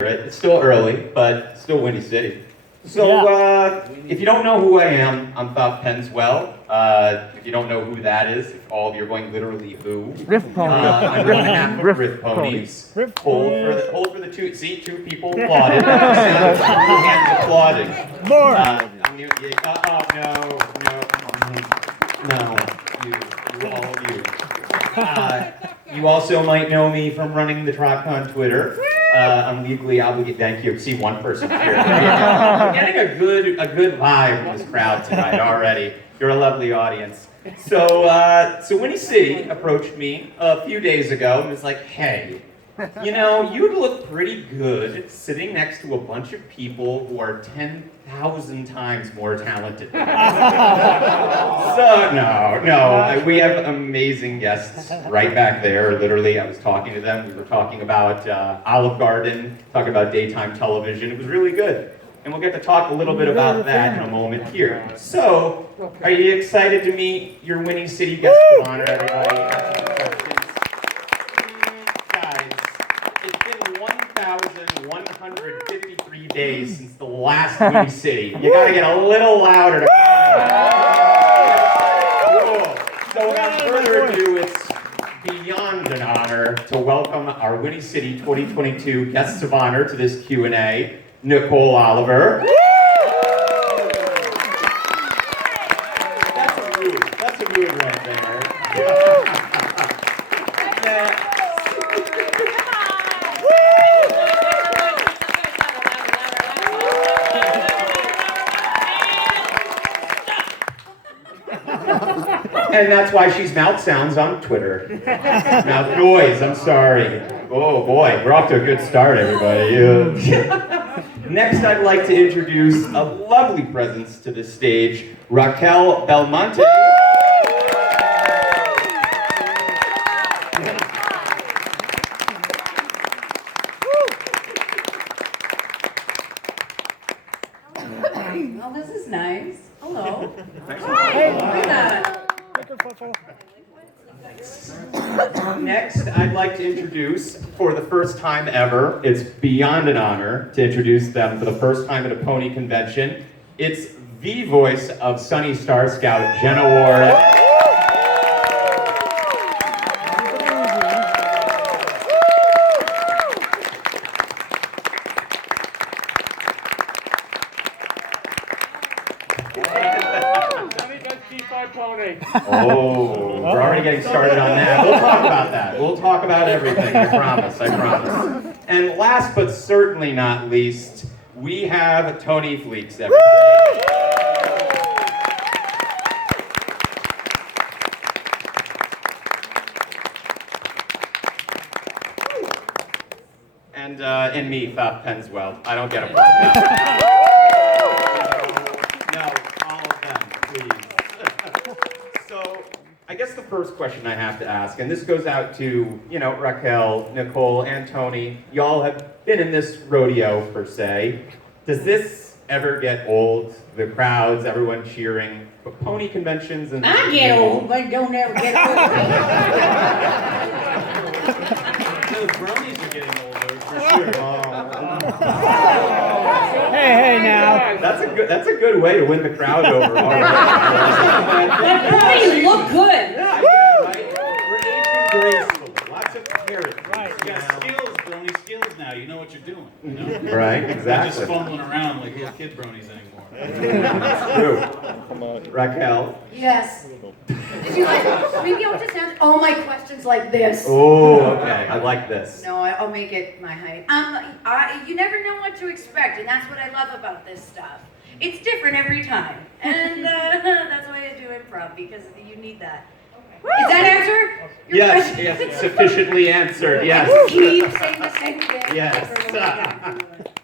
Right? It's still early, but still Windy City. So, if you don't know who I am, I'm Bob Penswell. If you don't know who that is, if all of you are going literally who, I'm one half of Riff Ponies. Hold for the two. See, two people applauded. Two hands applauding. More. You also might know me from running the Trot on Twitter. I'm legally obligated. Thank you. See one person here. I'm getting a good vibe from this crowd tonight already. You're a lovely audience. So Winnie City approached me a few days ago and was like, "Hey, you know, you'd look pretty good sitting next to a bunch of people who are 10,000 times more talented than you." So, no, we have amazing guests right back there. Literally, I was talking to them. We were talking about Olive Garden, talking about daytime television. It was really good. And we'll get to talk a little bit about that in a moment here. So, are you excited to meet your Winnie City guest of honor, everybody? It's been 1,153 days since the last Winnie City. You gotta get a little louder to cool. So without further ado, it's beyond an honor to welcome our Winnie City 2022 guests of honor to this Q&A, Nicole Oliver. That's a mood right there. And that's why she's mouth sounds on Twitter. Mouth noise, I'm sorry. Oh boy, we're off to a good start, everybody. Next, I'd like to introduce a lovely presence to the stage, Raquel Belmonte. Well, this is nice. Hello. Hey, look at that. Next, I'd like to introduce, for the first time ever, it's beyond an honor to introduce them for the first time at a pony convention. It's the voice of Sunny Star Scout, Jenna Ward. Oh, we're already getting started on that. We'll talk about that. We'll talk about everything, I promise. And last but certainly not least, we have Tony Fleeks, everybody. And me, Bob Penswell. I don't get a problem. No, all of them, please. So, I guess the first question I have to ask, and this goes out to, you know, Raquel, Nicole, and Tony. Y'all have been in this rodeo, per se. Does this ever get old? The crowds, everyone cheering, but pony conventions and... I get old, but don't ever get old. The bronies are getting older, for sure. Hey, now. That's a good way to win the crowd over. But boy, you look good. Yeah, right? We're aging gracefully. Lots of character. Right. You got skills, brony skills now. You know what you're doing. You know? Right, Not exactly. just fumbling around like little kid bronies anymore. That's true. Raquel? Yes. Did you like, maybe I'll just answer all my questions like this. Oh, okay. I like this. No, I'll make it my height. You never know what to expect, and that's what I love about this stuff. It's different every time, and that's why I do improv, because you need that. Is that answer? Yes, sufficiently answered, yes. Keep saying the same thing. Yes.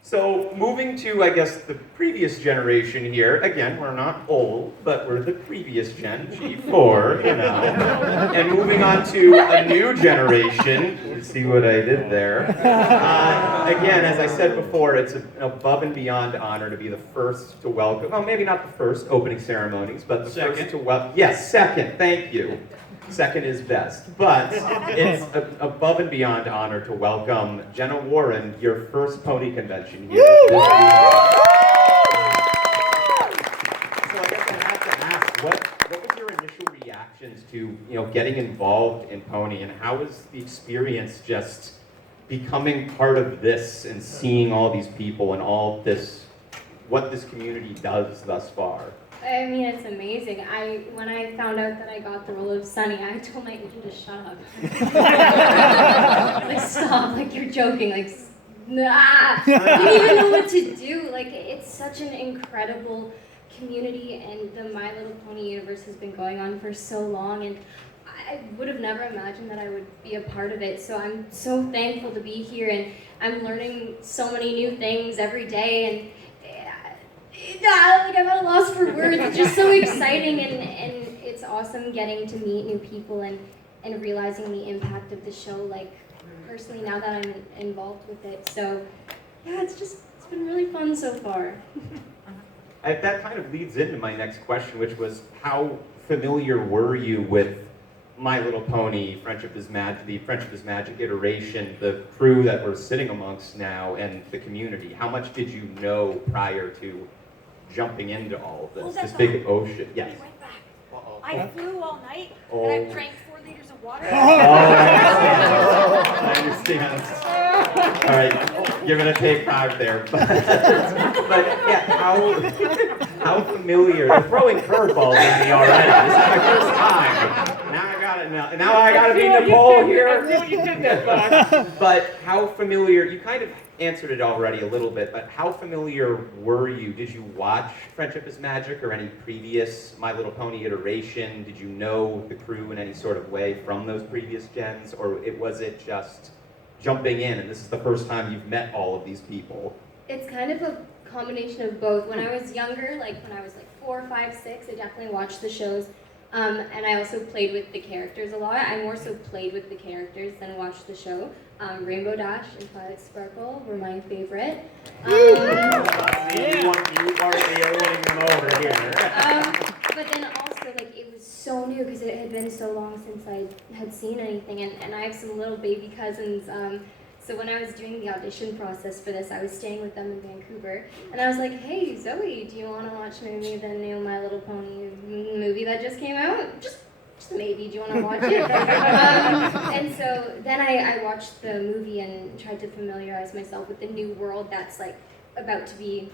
So, moving to, I guess, the previous generation here. Again, we're not old, but we're the previous gen, G4, you know. And moving on to a new generation. You see what I did there. Again, as I said before, it's an above and beyond honor to be the first to welcome, well, maybe not the first opening ceremonies, but the first to welcome. Yes, second, thank you. second is best. But it's above and beyond honor to welcome Jenna Warren, your first pony convention here. So I guess I have to ask, what was your initial reactions to getting involved in pony, and how was the experience just becoming part of this and seeing all these people and all this, what this community does thus far? I mean, it's amazing. When I found out that I got the role of Sunny, I told my agent to shut up. Like, stop, like you're joking, like, nah. You don't even know what to do. Like, it's such an incredible community, and the My Little Pony universe has been going on for so long, and I would have never imagined that I would be a part of it. So I'm so thankful to be here, and I'm learning so many new things every day, and like I'm at a loss for words. It's just so exciting, and it's awesome getting to meet new people and realizing the impact of the show, like personally now that I'm involved with it. So yeah, it's been really fun so far. That kind of leads into my next question, which was, how familiar were you with My Little Pony, Friendship is Magic, the Friendship is Magic iteration, the crew that we're sitting amongst now, and the community? How much did you know prior to jumping into all of this big ocean? Yes. I went back. Uh-oh. I flew all night, Oh. and I drank 4 liters of water. Oh, I understand. All right, you're gonna take 5 there. But yeah, how familiar? They're throwing curveballs at me already. This is my first time. Now I gotta be Nicole here. But how familiar? You kind of answered it already a little bit, but how familiar were you? Did you watch Friendship is Magic or any previous My Little Pony iteration? Did you know the crew in any sort of way from those previous gens, or was it just jumping in and this is the first time you've met all of these people? It's kind of a combination of both. When I was younger, like when I was like 4, 5, 6, I definitely watched the shows. And I also played with the characters a lot. I more so played with the characters than watched the show. Rainbow Dash and Twilight Sparkle were my favorite. You are winning them over here. But then also, like, it was so new because it had been so long since I had seen anything. And I have some little baby cousins. So when I was doing the audition process for this, I was staying with them in Vancouver, and I was like, "Hey, Zoe, do you want to watch maybe the new My Little Pony movie that just came out? Just maybe. Do you want to watch it?" And so then I watched the movie and tried to familiarize myself with the new world that's like about to be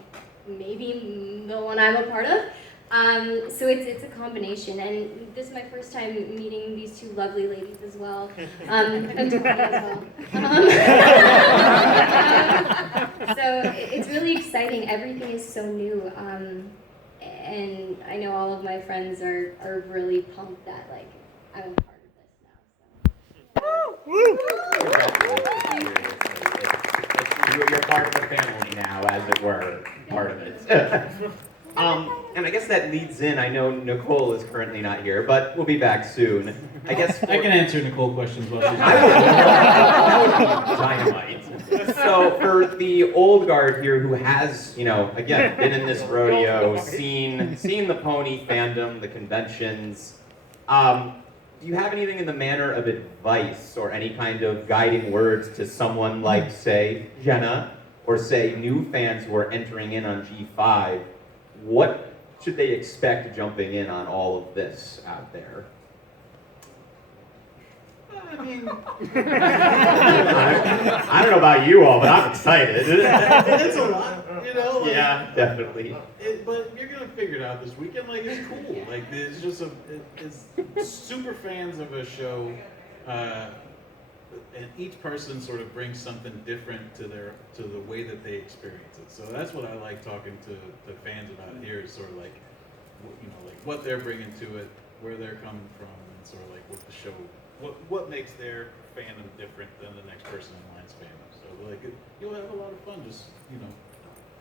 maybe the one I'm a part of. So it's a combination, and this is my first time meeting these 2 lovely ladies as well, and Tony as well. So it's really exciting. Everything is so new, and I know all of my friends are really pumped that like I'm a part of this now. So. You're part of the family now, as it were, part of it. And I guess that leads in, I know Nicole is currently not here, but we'll be back soon. I guess I can answer Nicole questions while she's that would be dynamite. So for the old guard here who has, again, been in this rodeo, seen the pony fandom, the conventions, do you have anything in the manner of advice or any kind of guiding words to someone like, say, Jenna, or say new fans who are entering in on G5? What should they expect jumping in on all of this out there? I mean, I don't know about you all, but I'm excited. it's a lot, Like, yeah, definitely. But you're gonna figure it out this weekend. Like, it's cool. Like, it's just it's super fans of a show, and each person sort of brings something different to the way that they experience it. So that's what I like talking to fans about here, is sort of like, like what they're bringing to it, where they're coming from, and sort of like what the show, what makes their fandom different than the next person in line's fandom. So like, you'll have a lot of fun just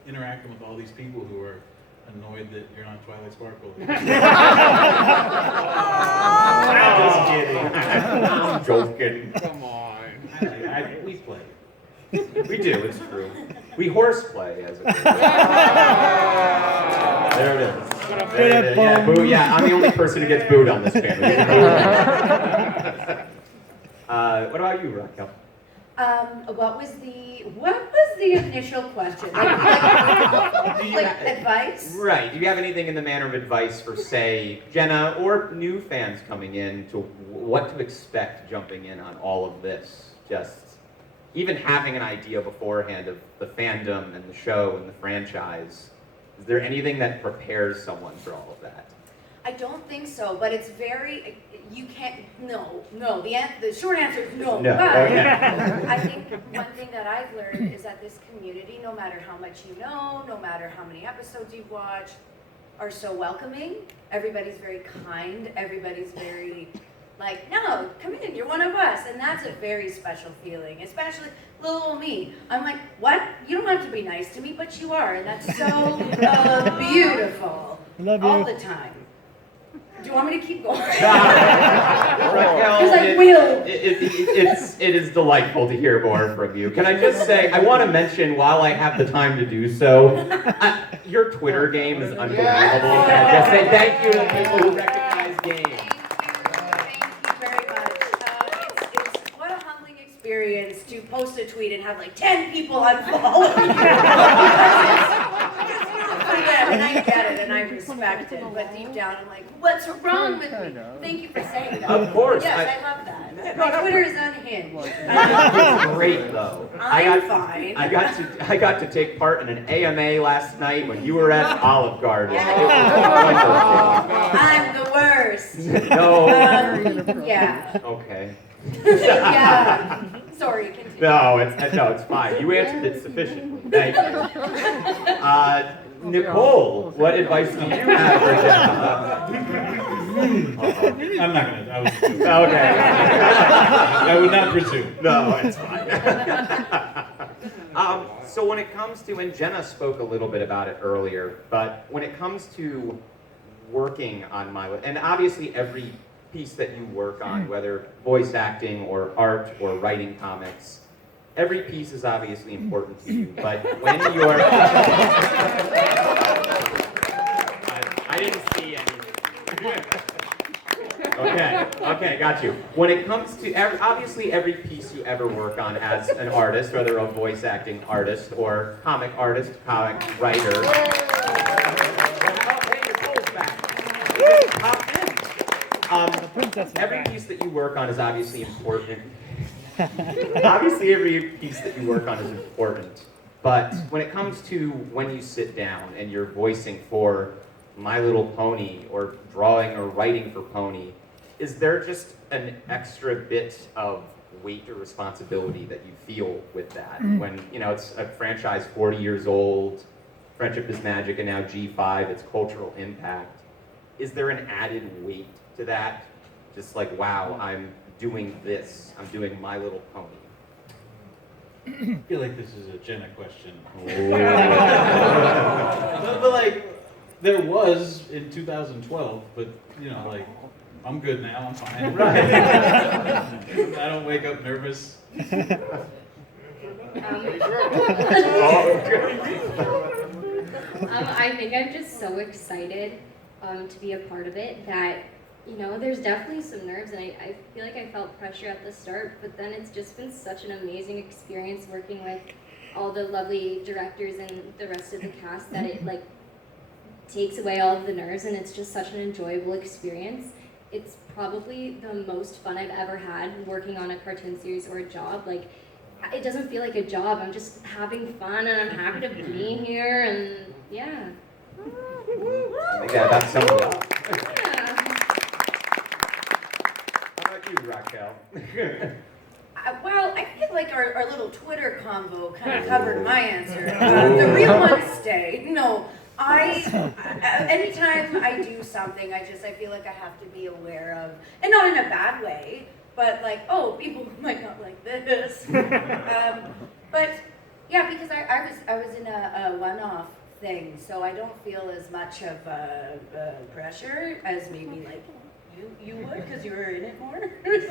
interacting with all these people who are annoyed that you're not Twilight Sparkle. Just kidding. I'm joking. Come on. We play. We do, it's true. We horseplay, as it were. There it is. Yeah, boo, yeah, I'm the only person who gets booed on this family. What about you, Raquel? What was the initial question? Like advice? Right. Do you have anything in the manner of advice for, say, Jenna or new fans coming in to what to expect jumping in on all of this? Just even having an idea beforehand of the fandom and the show and the franchise. Is there anything that prepares someone for all of that? I don't think so, but it's very, you can't, no. The short answer is no. No, But okay. I think one thing that I've learned is that this community, no matter how much you know, no matter how many episodes you've watched, are so welcoming. Everybody's very kind. Everybody's very like, no, come in, you're one of us. And that's a very special feeling, especially little old me. I'm like, what? You don't have to be nice to me, but you are. And that's so beautiful. Love All you. the time. Do you want me to keep going? Raquel, Because I will. it is delightful to hear more from you. Can I just say, I want to mention while I have the time to do so, your Twitter game is unbelievable. Just say thank you to the people who recognize games. Thank you very much. It's what a humbling experience to post a tweet and have like 10 people unfollow you. And I get it and I respect it, but deep down I'm like, what's wrong with me? Thank you for saying that. Of course. Yes, I love that. My Twitter is unhinged. It's great though. I'm fine. I got to take part in an AMA last night when you were at Olive Garden. Yeah. It was I'm the worst. wonderful. No. Yeah. Okay. Yeah. Sorry, continue. No, it's fine. You answered it sufficiently. Thank you. Nicole, what advice do you have for Jenna? I'm not gonna. I was. Okay. I would not presume. No, it's fine. So when it comes to, and Jenna spoke a little bit about it earlier, but when it comes to working on and obviously every piece that you work on, whether voice acting or art or writing comics, every piece is obviously important to you, but when you're... I didn't see anything. Okay, got you. When it comes to, obviously every piece you ever work on as an artist, whether a voice acting artist or comic artist, comic writer. Every piece that you work on is obviously important. Obviously, every piece that you work on is important, but when it comes to when you sit down and you're voicing for My Little Pony or drawing or writing for Pony, is there just an extra bit of weight or responsibility that you feel with that? When, it's a franchise 40 years old, Friendship is Magic, and now G5, its cultural impact. Is there an added weight to that? Just like, wow, I'm doing this. I'm doing My Little Pony. I feel like this is a Jenna question. Oh. but like, there was in 2012, but I'm good now. I'm fine. Right. I don't wake up nervous. I think I'm just so excited to be a part of it that, there's definitely some nerves, and I feel like I felt pressure at the start, but then it's just been such an amazing experience working with all the lovely directors and the rest of the cast that it takes away all of the nerves, and it's just such an enjoyable experience. It's probably the most fun I've ever had working on a cartoon series or a job. It doesn't feel like a job. I'm just having fun, and I'm happy to be here, and yeah. I think that sums it up. Yeah. How about you, Raquel? Well, I feel like our little Twitter convo kind of covered my answer. The real ones stay. No, anytime I do something, I feel like I have to be aware of, and not in a bad way, but people might not like this. But yeah, because I was in a one-off thing, so I don't feel as much of pressure as maybe you would, because you were in it more, or you would.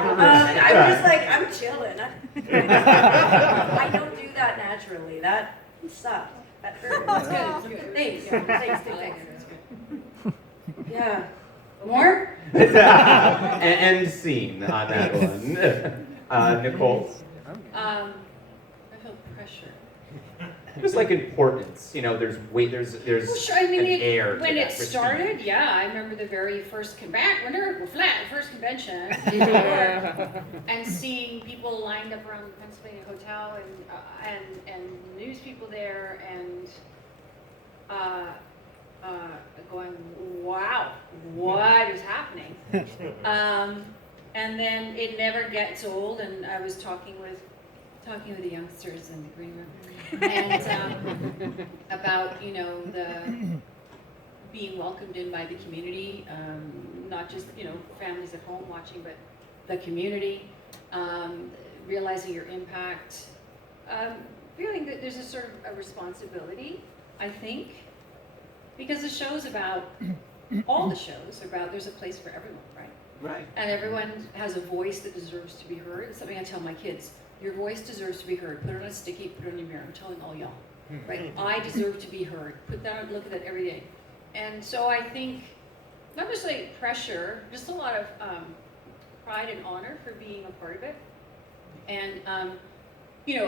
I'm just I'm chilling. I don't do that naturally. That sucks. That hurt. That's good. That's good. Thanks. Yeah. More? End scene on that one. Nicole? I feel pressure. Just like importance, there's weight, there's Well, sure. I mean, an air to when that it prestige. started, yeah, I remember the very first first convention, and seeing people lined up around the Pennsylvania Hotel, and news people there, and going, wow, what is happening? And then it never gets old, and I was talking with the youngsters in the green room, and about the being welcomed in by the community, not just families at home watching, but the community, realizing your impact, feeling that there's a sort of a responsibility, I think, because the show's about all the shows are about there's a place for everyone, right? Right. And everyone has a voice that deserves to be heard. It's something I tell my kids. Your voice deserves to be heard. Put it on a sticky, put it on your mirror. I'm telling all y'all, right? I deserve to be heard. Put that, look at that every day. And so I think, not just like pressure, just a lot of pride and honor for being a part of it. And,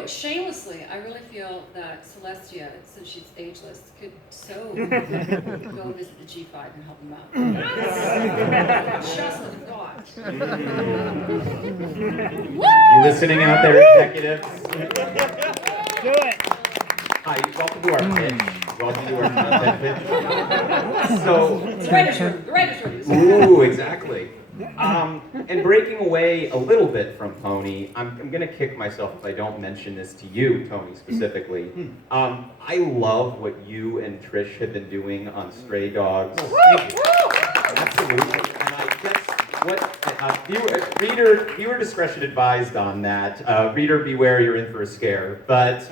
shamelessly, I really feel that Celestia, since she's ageless, could so go visit the G5 and help them out. Just a thought. You listening out there, executives? Do it. Hi, welcome to our pitch. Welcome to our content pitch. So, It's the writer's room. ooh, exactly. And breaking away a little bit from Pony, I'm going to kick myself if I don't mention this to you, Tony, specifically. I love what you and Trish have been doing on Stray Dogs. Absolutely. And I guess viewer discretion advised on that. Reader beware, you're in for a scare. But,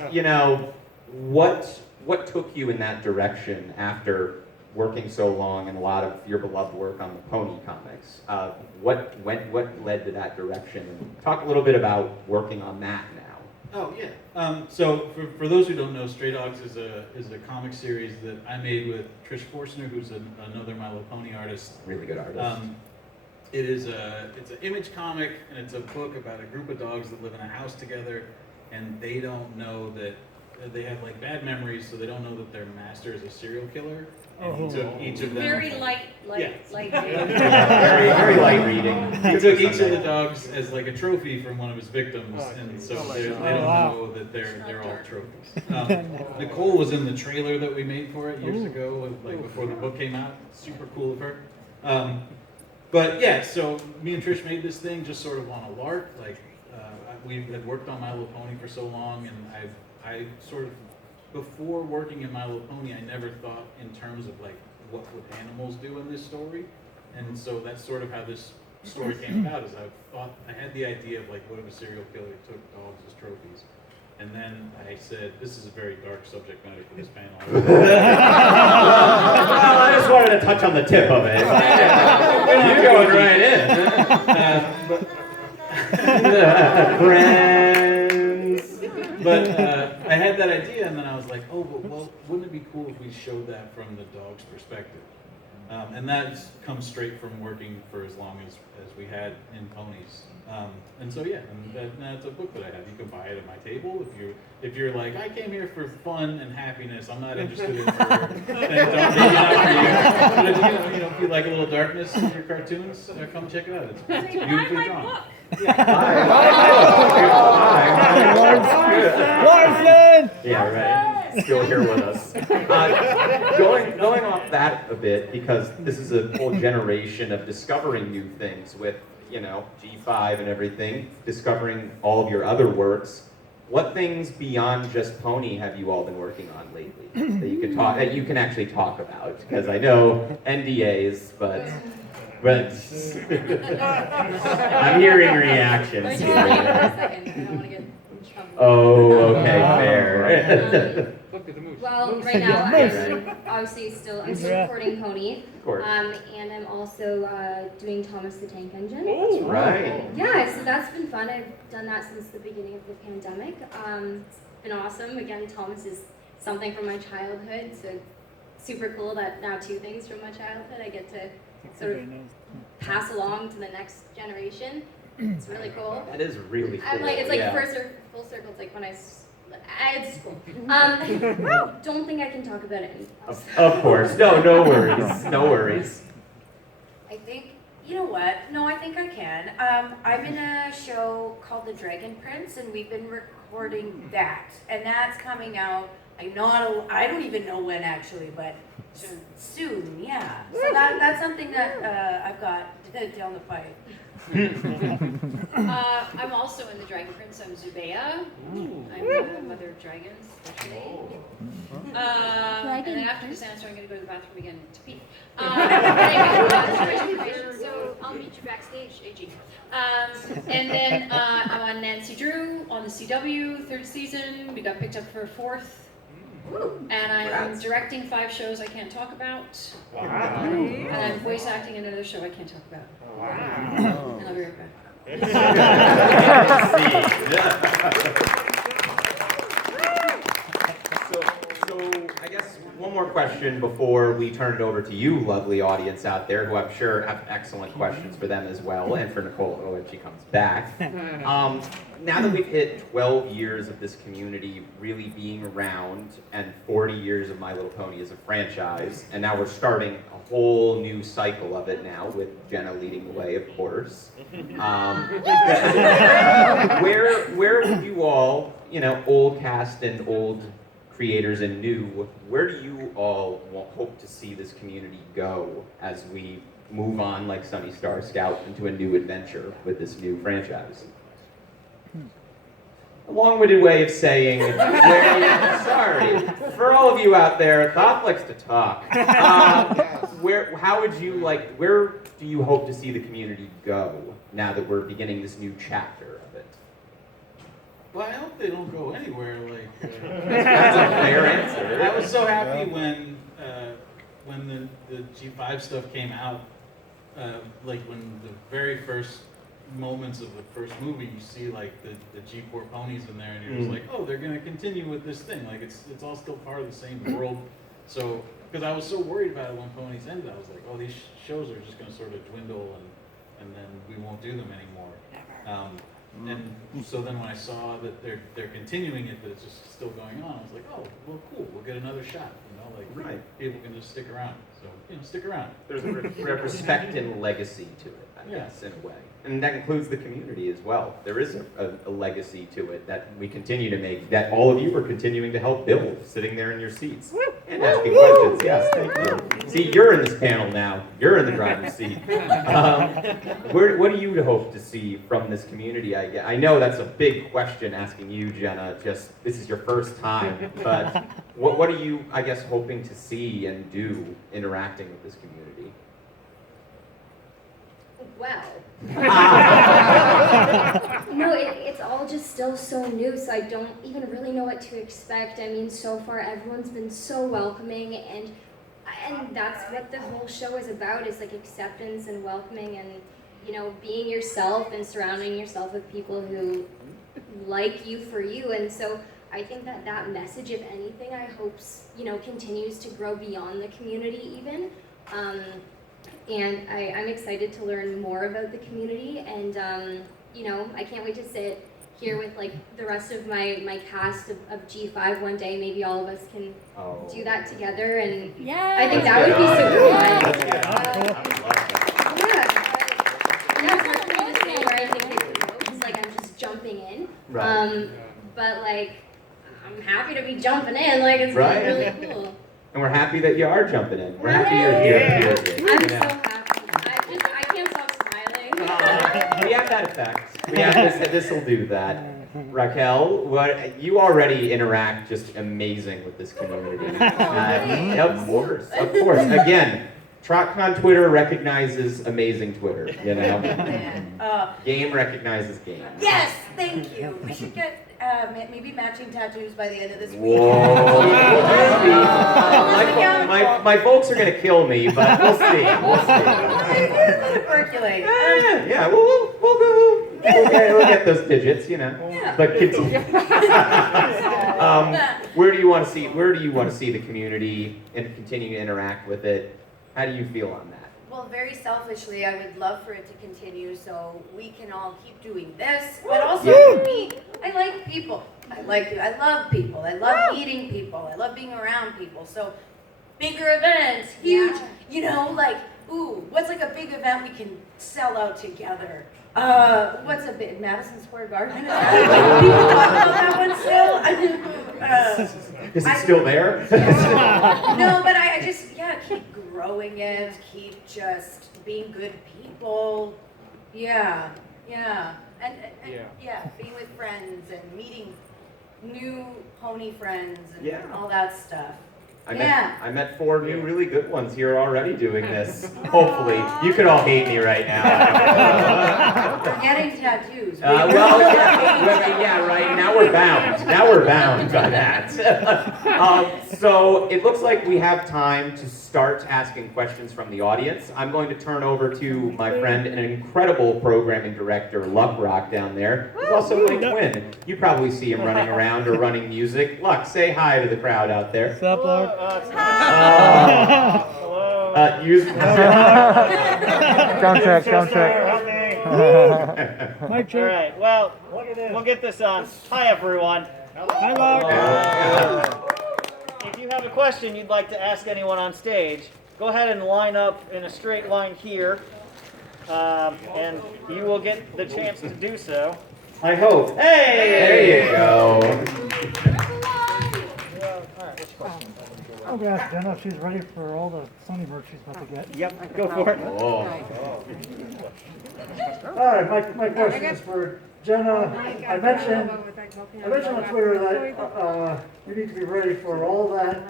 what took you in that direction after working so long and a lot of your beloved work on the Pony comics? What led to that direction? And talk a little bit about working on that now. Oh yeah. So for those who don't know, Stray Dogs is a comic series that I made with Trish Forstner, who's another My Little Pony artist. Really good artist. It's an image comic, and it's a book about a group of dogs that live in a house together, and they don't know that they have like bad memories, so they don't know that their master is a serial killer. And he took each of them. Very light. Very light reading. He took each of the dogs as like a trophy from one of his victims, and so they don't know that they're all trophies. Nicole was in the trailer that we made for it years ago, like before the book came out. Super cool of her. But yeah, so me and Trish made this thing just sort of on a lark. Like we had worked on My Little Pony for so long, and I sort of, before working in My Little Pony, I never thought in terms of like what would animals do in this story, and so that's sort of how this story came about. Is I had the idea of like, what if a serial killer took dogs as trophies, and then I said, this is a very dark subject matter for this panel. Well, I just wanted to touch on the tip of it. You're going right in. Friends. But I had that idea, and then I was like, oh, but well, wouldn't it be cool if we showed that from the dog's perspective? And that comes straight from working for as long as we had in ponies. And so yeah, and that's a book that I have. You can buy it at my table if you're like, I came here for fun and happiness. I'm not interested in murder. Then don't maybe not for you. But if you like a little darkness in your cartoons, come check it out. It's beautifully drawn. Larson! Yeah, right. Still here with us. Going off that a bit, because this is a whole generation of discovering new things with, G5 and everything, discovering all of your other works. What things beyond just Pony have you all been working on lately that you can actually talk about? Because I know NDAs, but I'm hearing reactions. Wait, just wait for a second. I don't want to get in trouble. Oh, okay, fair. Well, right now, I'm obviously I'm still recording Pony. Of course. And I'm also doing Thomas the Tank Engine. That's right. Yeah, so that's been fun. I've done that since the beginning of the pandemic. It's been awesome. Again, Thomas is something from my childhood. So it's super cool that now 2 things from my childhood I get to sort of pass along to the next generation. It's really cool. That is really cool. I'm like, it's like yeah. full circle. It's like when it's cool. Don't think I can talk about it. Of course. No worries. No worries. I think, you know what? No, I think I can. I'm in a show called The Dragon Prince, and we've been recording that. And that's coming out, I don't even know when actually, but soon, yeah. So that's something that I've got down the pipe. I'm also in the Dragon Prince. I'm Zubea. I'm the mother of dragons, actually. And then after this answer, I'm going to go to the bathroom again to pee. So I'll meet you backstage, AG. And then I'm on Nancy Drew on the CW, 3rd season. We got picked up for a 4th. And I'm directing 5 shows I can't talk about. Wow. And I'm voice acting in another show I can't talk about. Wow. And I'll be right back. So I guess one more question before we turn it over to you, lovely audience out there, who I'm sure have excellent questions for them as well, and for Nicole when she comes back. Now that we've hit 12 years of this community really being around, and 40 years of My Little Pony as a franchise, and now we're starting a whole new cycle of it now, with Jenna leading the way, of course. Where would you all, old cast and old creators and new, where do you all hope to see this community go as we move on, like Sunny Star Scout, into a new adventure with this new franchise? A long-winded way of saying, sorry, for all of you out there, Thoth likes to talk. Where do you hope to see the community go now that we're beginning this new chapter of it? Well, I hope they don't go anywhere. That's a fair answer. I was so happy when the G5 stuff came out. When the very first moments of the first movie, you see the G4 ponies in there, and you're just like, oh, they're gonna continue with this thing. It's all still part of the same world. So, because I was so worried about it when Ponies ended, I was like, oh, these shows are just gonna sort of dwindle, and then we won't do them anymore. And so then when I saw that they're continuing it, that it's just still going on, I was like, oh, well, cool, we'll get another shot. Right. People can just stick around. So stick around. There's a respect and legacy to it, I guess, in a way. And that includes the community as well. There is a legacy to it that we continue to make, that all of you are continuing to help build, sitting there in your seats and asking questions. Yes, thank you. See, you're in this panel now. You're in the driver's seat. What do you hope to see from this community? I know that's a big question asking you, Jenna. Just this is your first time, but what are you, I guess, hoping to see and do interacting with this community? Well, no, it's all just still so new, so I don't even really know what to expect. I mean, so far everyone's been so welcoming, and that's what the whole show is about, is like acceptance and welcoming, and being yourself and surrounding yourself with people who like you for you. And so I think that message, if anything, I hope continues to grow beyond the community even. And I'm excited to learn more about the community, and I can't wait to sit here with the rest of my cast of G5 one day. Maybe all of us can do that together, and I think that would be super fun. That's not really the thing where I think it would go. It's like I'm just jumping in, Right. but I'm happy to be jumping in. It's Right. really cool. And we're happy that you are jumping in. We're happy you're here. I'm so happy. I can't stop smiling. We have that effect. We have this will do that. Raquel, you already interact just amazing with this community. Of course. Again, TrotCon Twitter recognizes amazing Twitter, Game recognizes game. Yes, thank you. We should get maybe matching tattoos by the end of this week. Whoa. My folks are gonna kill me, but we'll see. Let it percolate. Yeah, we'll go. We'll get those digits, Yeah. But continue. Where do you want to see? Where do you want to see the community and continue to interact with it? How do you feel on that? Well, very selfishly, I would love for it to continue so we can all keep doing this. But also for me, I like people. I love people. I love meeting people. I love being around people. So bigger events, huge, you know, like, ooh, what's like a big event we can sell out together? What's a big, Madison Square Garden? People talk about that one still? Is it still there? No, but I just, keep growing it, keep just being good people. Yeah. And being with friends and meeting new pony friends and all that stuff. I met 4 new really good ones here already doing this. Hopefully. You could all hate me right now. We're getting tattoos. Right. Now we're bound. By that. So it looks like we have time to start asking questions from the audience. I'm going to turn over to my friend and an incredible programming director, Luck Rock, down there. He's also like Whin. You probably see him running around or running music. Luck, say hi to the crowd out there. What's up, Luck? Hello. Use Sound check. Mic check. All right, well, we'll get this on. Hi, everyone. Hi, Luck. If you have a question you'd like to ask anyone on stage, go ahead and line up in a straight line here, and you will get the chance to do so. I hope. Hey! There you go. All right, which question? I'm gonna ask Jenna if she's ready for all the Sunny merch she's about to get. Yep, go for it. Oh. All right, my question is for Jenna. I mentioned on Twitter that you need to be ready for all that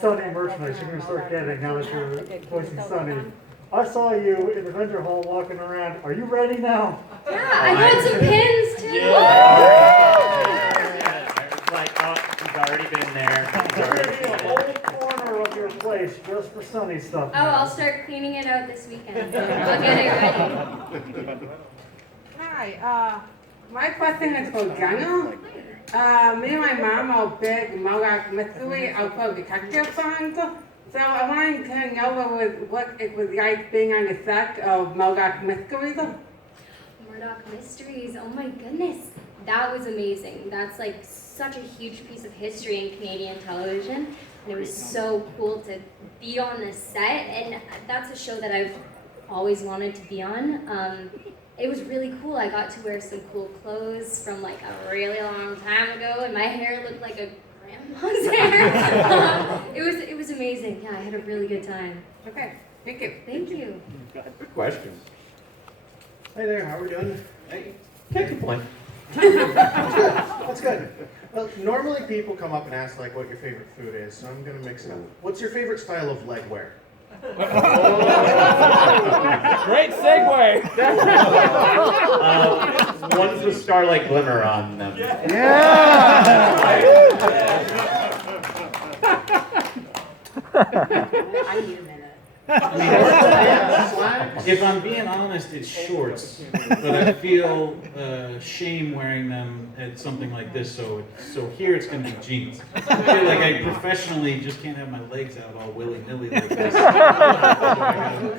Sunny merchandise you're going to start getting now that you're voicing Sunny. I saw you in the vendor hall walking around. Are you ready now? Yeah, I got some pins too. It's like, oh, he's already been there. There's going to be a whole corner of your place just for Sunny stuff. Oh, I'll start cleaning it out this weekend. I'll get it ready. Hi, my question is for Jenna. Me and my mom are big Mogak mystery of detective fans. So I wanted to know what it was like being on the set of Mogak Mysteries. Murdoch Mysteries, oh my goodness. That was amazing. That's like such a huge piece of history in Canadian television. And it was so cool to be on the set. And that's a show that I've always wanted to be on. It was really cool. I got to wear some cool clothes from like a really long time ago, and my hair looked like a grandma's hair. It was amazing. Yeah, I had a really good time. Okay, thank you. Thank you. Good question. Hey there, how are we doing? Hey, can't complain. That's good. Well, normally people come up and ask like what your favorite food is, so I'm gonna mix it up. What's your favorite style of leg wear? Great segue. Ones with starlight glimmer on them. I need a minute. If I'm being honest, it's shorts, but I feel shame wearing them at something like this. So here it's going to be jeans. I feel like I professionally just can't have my legs out all willy-nilly like this. So I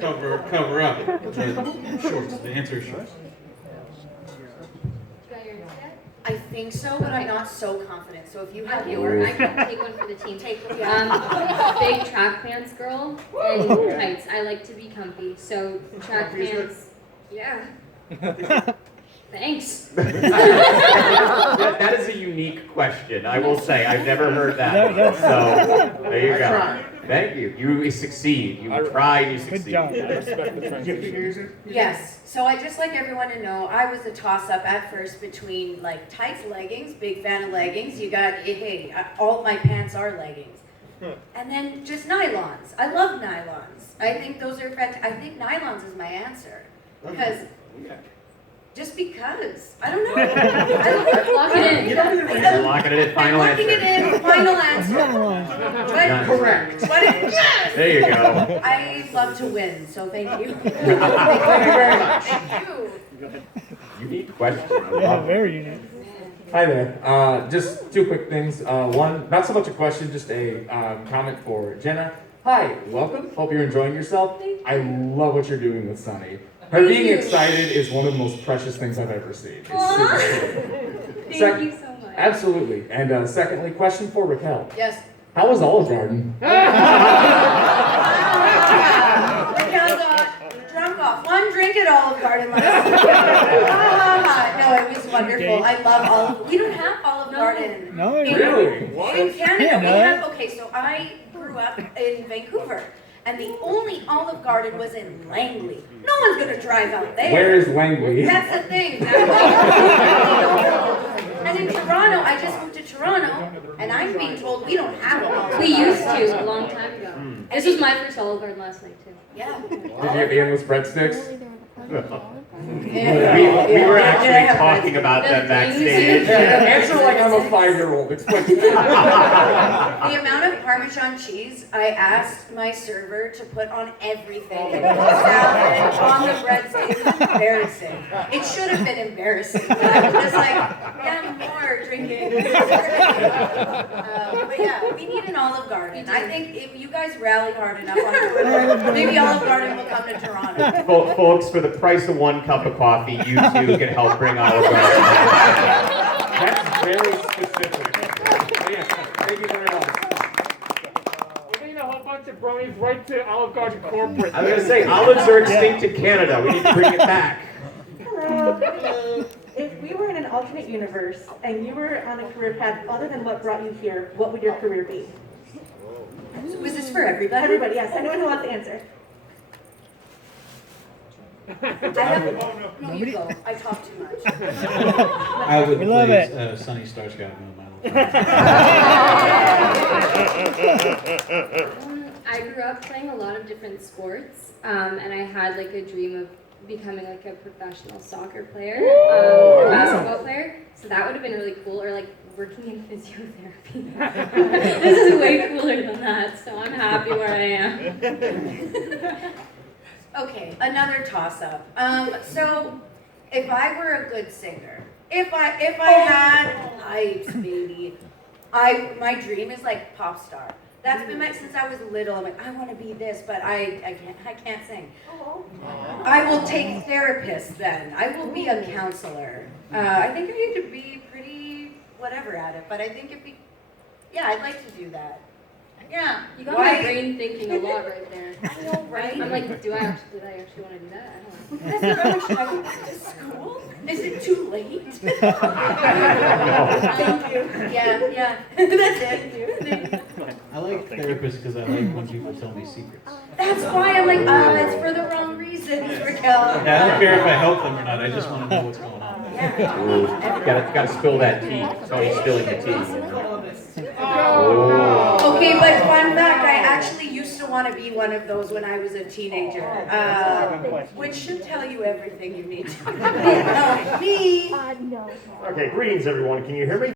gotta cover up. But shorts. The answer is shorts. I think so, but I'm not so confident. So if you have I yours, can take one for the team. take Big track pants girl and tights. I like to be comfy, so track pants. Yeah. Thanks. That is a unique question, I will say. I've never heard that. So, there you go. Thank you. You succeed. You try, you succeed. Good job. Yes. So I just like everyone to know I was a toss-up at first between like tights, leggings. Big fan of leggings. You got all my pants are leggings, and then just nylons. I love nylons. I think those are fantastic. I think nylons is my answer because. Just because. I don't know. Lock it in. Locking it in, final Locking answer. it in, final answer. Correct. But yes! There you go. I love to win, so thank you. Thank you very much. Thank you. Unique question. I Yeah, love it. very unique. Hi there. Just two quick things. One, not so much a question, just a comment for Jenna. Hi, welcome. Hope you're enjoying yourself. I love what you're doing with Sunny. Her being excited is one of the most precious things I've ever seen. It's super cool. Thank you so much. Absolutely. And secondly, question for Raquel. Yes. How was Olive Garden? Raquel got drunk off one drink at Olive Garden last night. No, it was wonderful. I love Olive. We don't have Olive Garden. No, Really? In Canada, Yeah, we no. have. Okay, so I grew up in Vancouver, and the only Olive Garden was in Langley. No one's gonna drive out there. Where is Langley? That's the thing. And in Toronto, I just moved to Toronto, and I'm being told we don't have an Olive We Garden. used to a long time ago. This was my first Olive Garden last night too. Yeah. Did you have the endless breadsticks? We were actually talking about them backstage. Answer like I'm a 5-year-old. Explain. The amount of Parmesan cheese I asked my server to put on everything, and the salad, on the breadsticks, is embarrassing. It should have been embarrassing, but I was just like, yeah, more drinking. But yeah, we need an Olive Garden. I think if you guys rally hard enough on Twitter, maybe Olive Garden will come to Toronto. Folks, for the price of one cup of coffee, you two can help bring Olive Garden. That's very specific. Yes, thank you very much. We need a whole bunch of bronies right to Olive Garden corporate. I was gonna say, olives are extinct in Canada. We need to bring it back. Hello. If we were in an alternate universe and you were on a career path other than what brought you here, what would your career be? So was this for everybody? Everybody, yes. Anyone who wants to answer. No, you go. I talk too much. I would We love play Sunny Starsky on my I grew up playing a lot of different sports, and I had like a dream of becoming like a professional soccer player, or basketball player. So that would have been really cool, or like working in physiotherapy. This is way cooler than that, so I'm happy where I am. Okay, another toss-up. So if I were a good singer, if I had pipes, baby, my dream is like pop star. That's been my since I was little. I'm like, I want to be this, but I can't sing. I will take therapists then. I will be a counselor. I think I need to be pretty whatever at it, but I think yeah, I'd like to do that. Yeah. You got my brain thinking a lot right there. I know, right? I'm like, did I actually want to do that? I don't know. Is there should I go back to school? Is it too late? Thank you. Yeah. That's it. Thank you. I like therapists because I like when people tell me secrets. That's why I'm like, it's for the wrong reasons, Raquel. Yeah, I don't care if I help them or not. I just want to know what's going on. Ooh, gotta spill that tea. Tony's spilling the tea. Okay, but fun fact, I actually used to want to be one of those when I was a teenager, which should tell you everything you need to know. Me. Okay, greetings everyone. Can you hear me?